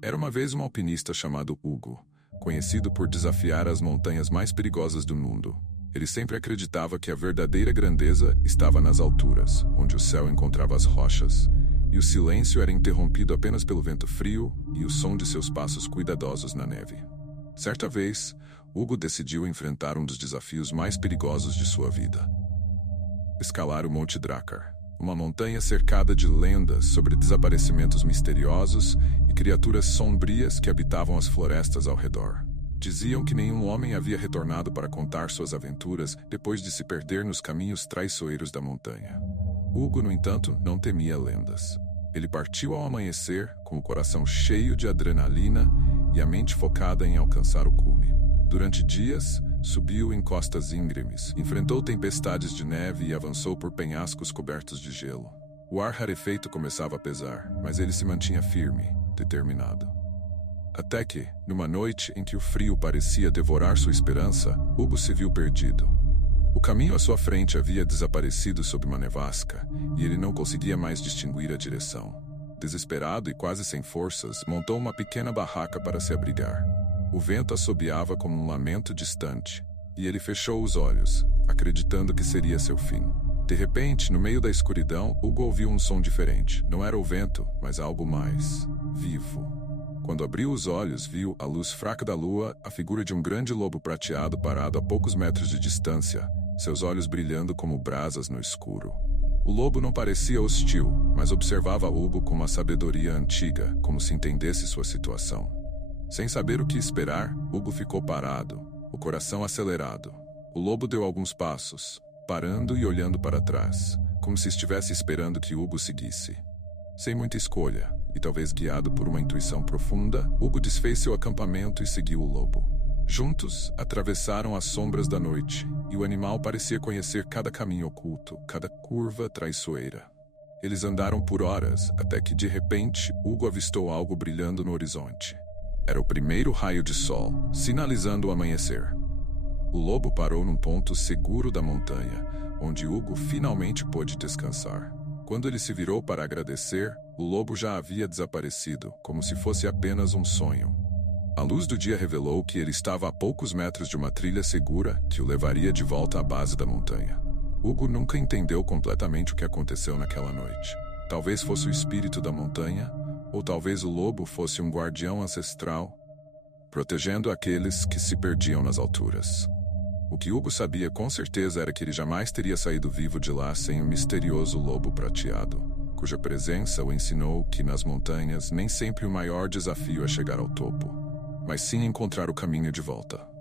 Era uma vez um alpinista chamado Hugo, conhecido por desafiar as montanhas mais perigosas do mundo. Ele sempre acreditava que a verdadeira grandeza estava nas alturas, onde o céu encontrava as rochas, e o silêncio era interrompido apenas pelo vento frio e o som de seus passos cuidadosos na neve. Certa vez, Hugo decidiu enfrentar um dos desafios mais perigosos de sua vida: escalar o Monte Drácar, uma montanha cercada de lendas sobre desaparecimentos misteriosos e criaturas sombrias que habitavam as florestas ao redor. Diziam que nenhum homem havia retornado para contar suas aventuras depois de se perder nos caminhos traiçoeiros da montanha. Hugo, no entanto, não temia lendas. Ele partiu ao amanhecer, com o coração cheio de adrenalina e a mente focada em alcançar o cume. Durante dias, subiu em costas íngremes, enfrentou tempestades de neve e avançou por penhascos cobertos de gelo. O ar rarefeito começava a pesar, mas ele se mantinha firme, determinado. Até que, numa noite em que o frio parecia devorar sua esperança, Hugo se viu perdido. O caminho à sua frente havia desaparecido sob uma nevasca, e ele não conseguia mais distinguir a direção. Desesperado e quase sem forças, montou uma pequena barraca para se abrigar. O vento assobiava como um lamento distante, e ele fechou os olhos, acreditando que seria seu fim. De repente, no meio da escuridão, Hugo ouviu um som diferente. Não era o vento, mas algo mais vivo. Quando abriu os olhos, viu, à luz fraca da lua, a figura de um grande lobo prateado parado a poucos metros de distância, seus olhos brilhando como brasas no escuro. O lobo não parecia hostil, mas observava Hugo com uma sabedoria antiga, como se entendesse sua situação. Sem saber o que esperar, Hugo ficou parado, o coração acelerado. O lobo deu alguns passos, parando e olhando para trás, como se estivesse esperando que Hugo seguisse. Sem muita escolha, e talvez guiado por uma intuição profunda, Hugo desfez seu acampamento e seguiu o lobo. Juntos, atravessaram as sombras da noite, e o animal parecia conhecer cada caminho oculto, cada curva traiçoeira. Eles andaram por horas, até que, de repente, Hugo avistou algo brilhando no horizonte. Era o primeiro raio de sol, sinalizando o amanhecer. O lobo parou num ponto seguro da montanha, onde Hugo finalmente pôde descansar. Quando ele se virou para agradecer, o lobo já havia desaparecido, como se fosse apenas um sonho. A luz do dia revelou que ele estava a poucos metros de uma trilha segura que o levaria de volta à base da montanha. Hugo nunca entendeu completamente o que aconteceu naquela noite. Talvez fosse o espírito da montanha, ou talvez o lobo fosse um guardião ancestral, protegendo aqueles que se perdiam nas alturas. O que Hugo sabia com certeza era que ele jamais teria saído vivo de lá sem o misterioso lobo prateado, cuja presença o ensinou que nas montanhas nem sempre o maior desafio é chegar ao topo, mas sim encontrar o caminho de volta.